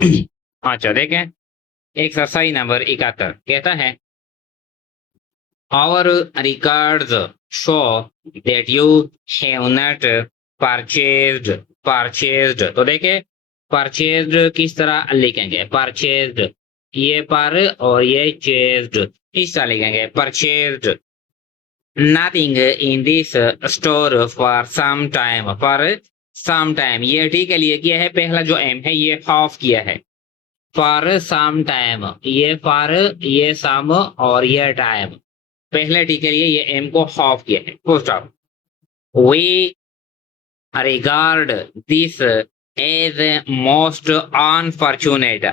अच्छा देखें, exercise number 71 कहता है our records show that you have not purchased। तो देखें परचेज्ड किस तरह लिखेंगे, परचेज्ड ये पर और ये चेज्ड इस तरह लिखेंगे, purchased nothing in this store for some time, ये ठीक है लिए किया है, पहला जो एम है ये ऑफ किया है, फॉर सम टाइम ये फॉर ये सम और ये टाइम पहले ठीक है लिए ये एम को ऑफ किया है, full stop. We regard this as most unfortunate,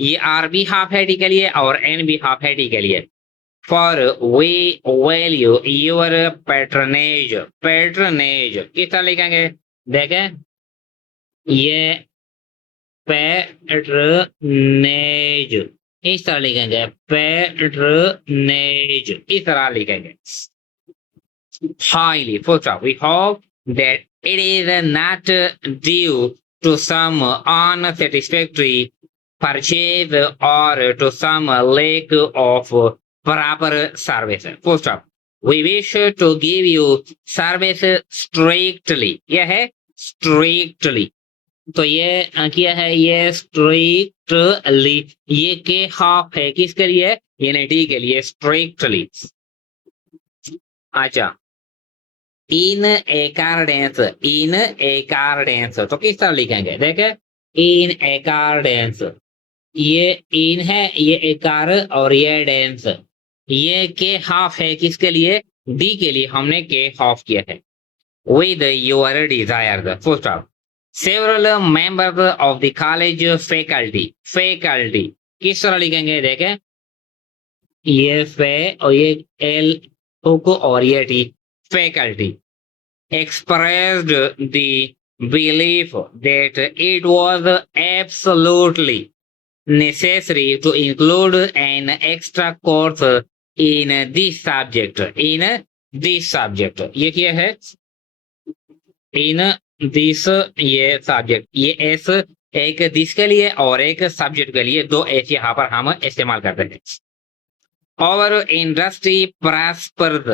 ये आर भी हाफ है ठीक है लिए और एन भी हाफ है ठीक है लिए। For we value your patronage किस तरह लिखेंगे, देखें ये पैट्रनेज इस तरह लिखेंगे, पैट्रनेज इस तरह लिखेंगे, highly full stop। We hope that it is not due to some unsatisfactory purchase or to some lack of proper service, full stop। We wish to give you service strictly, यह है strictly, तो ये क्या है, ये strictly ये के half है किसके लिए, यूनिटी के लिए, strictly। अच्छा इन अकॉर्डेंस तो किस तरह लिखेंगे, देखे इन अकॉर्डेंस ये इन है, ये एकार और ये डेंस, ये के हाफ है किसके लिए, डी के लिए हमने के हाफ किया है, with your desire, full stop. Several members of the college faculty किस तरह लिखेंगे, देखें ये फे और ये एल को और ये T, faculty expressed the belief that it was absolutely necessary to include an extra course in this subject, ये क्या है, in this ये सब्जेक्ट, ये एस एक दिस के लिए और एक सब्जेक्ट के लिए, दो एस यहाँ पर हम इस्तेमाल करते हैं। और इंडस्ट्री प्रस्पर्द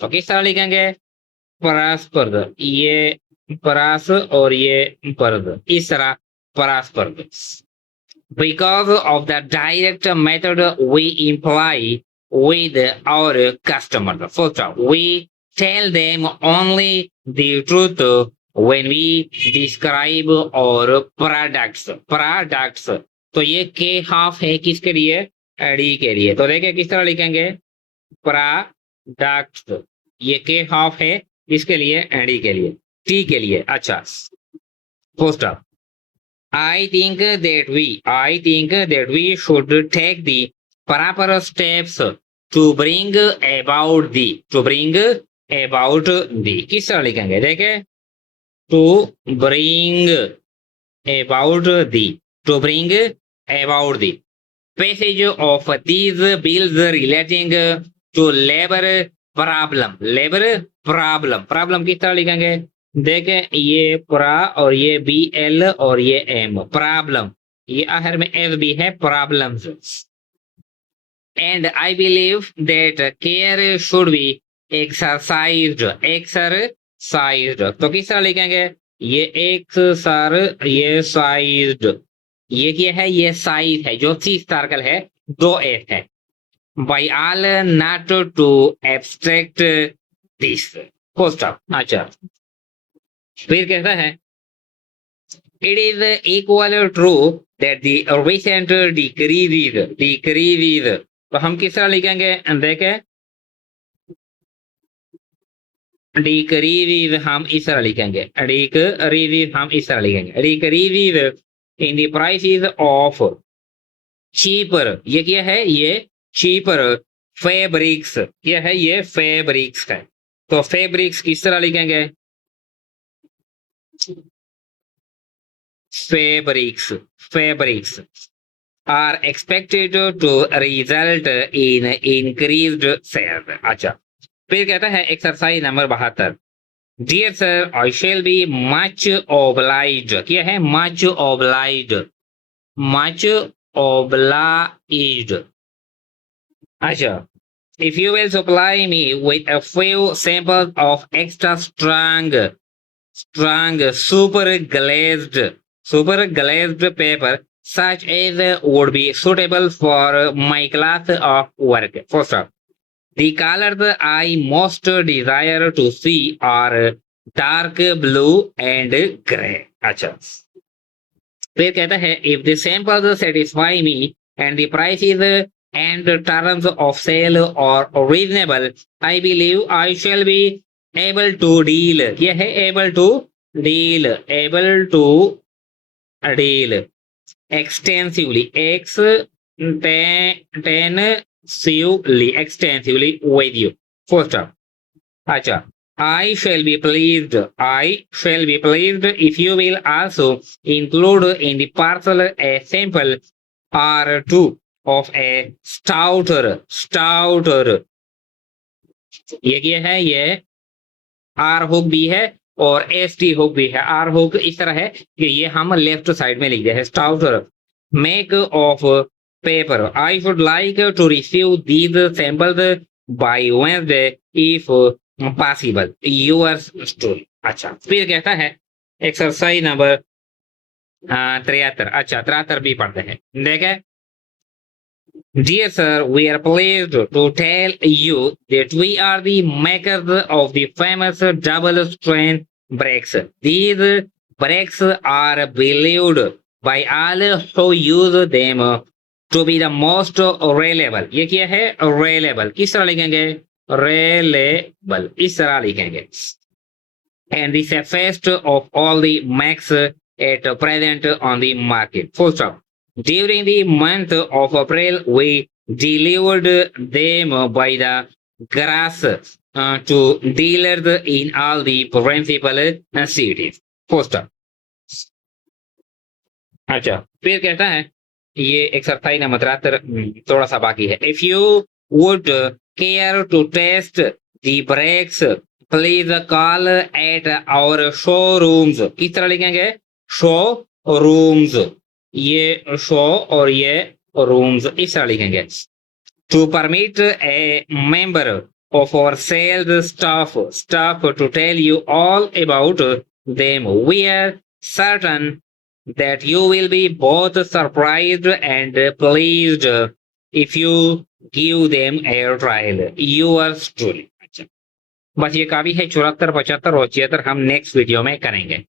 तो किस तरह लिखेंगे, प्रस्पर्द ये परास और ये पर्द इस तरह प्रस्पर्द। Because of the direct method we employ with our customers, first we tell them only the truth when we describe our products। तो ये के हाफ है किसके लिए, डी के लिए, तो देखिए किस तरह लिखेंगे, प्रोडक्ट्स ये के हाफ है किसके लिए, डी के लिए, टी के लिए। अच्छा first of I think that we should take the proper steps to bring about the किस तरह लिखेंगे, देखे to bring about the passage of these bills relating to labor problem किस तरह लिखेंगे, देखें ये प्रा और ये बी एल और ये एम, प्रॉब्लम ये आखिर में एस भी है, problems. And I believe that care should be exercised तो किस तरह लिखेंगे, ये एक्सर ये साइज्ड, ये क्या है, ये साइज है, जो सी सर्कल है दो एस है, by all not to abstract this, first of. अच्छा फिर कहता है it is equal true that the recent decrease तो हम किस तरह लिखेंगे, देखें डिक्रीज हम इस तरह लिखेंगे, डिक्रीज हम इस तरह लिखेंगे, decrease in the prices of cheaper, ये क्या है, ये चीपर फैब्रिक्स, क्या है, ये फैब्रिक्स है, तो फैब्रिक्स किस तरह लिखेंगे, fabrics are expected to result in increased sales। अच्छा फिर कहता है exercise number 72 dear sir I shall be much obliged, क्या है मच ओब्लाइज्ड, मच ओब्लाइज्ड। अच्छा, if you will supply me with a few samples of extra strong super glazed paper such as would be suitable for my class of work. First off, the colors I most desire to see are dark blue and gray. अच्छा, फिर कहता है if the samples satisfy me and the prices and terms of sale are reasonable, I believe I shall be able to deal. क्या है able to deal, able to deal extensively, extensively with you. First up, अच्छा, I shall be pleased. I shall be pleased if you will also include in the parcel a sample or two of a stouter. ये क्या है, ये are hook भी है और S T hook भी है। आर हुक इस तरह है कि ये हम लेफ्ट साइड में लिख दिया है, stouter make of paper. I would like to receive these samples by Wednesday if possible, yours story. अच्छा, फिर कहता है एक्सरसाइज नंबर 73। अच्छा, 73 भी पढ़ते हैं, देखे। Dear sir, we are pleased to tell you that we are the makers of the famous double strength brakes. These brakes are believed by all who use them to be the most reliable. ये क्या है, reliable किस तरह लिखेंगे, reliable इस तरह लिखेंगे, and the safest of all the Macs at present on the market. Full stop. During the month of April, we delivered them by the grass to dealers in all the principal cities. Full stop. अच्छा, फिर कहता है ये exercise number 73 थोड़ा सा बाकी है। If you would care to test the brakes please call at our showrooms. किस तरह लिखेंगे, शो रूम्स, ये शो और ये रूम्स इस तरह लिखेंगे। To permit a member of our sales staff to tell you all about them. We are certain that you will be both surprised and pleased if you give them a trial. Yours truly. अच्छा, बस ये काफी है। 74, 75 और 76 हम next video में करेंगे।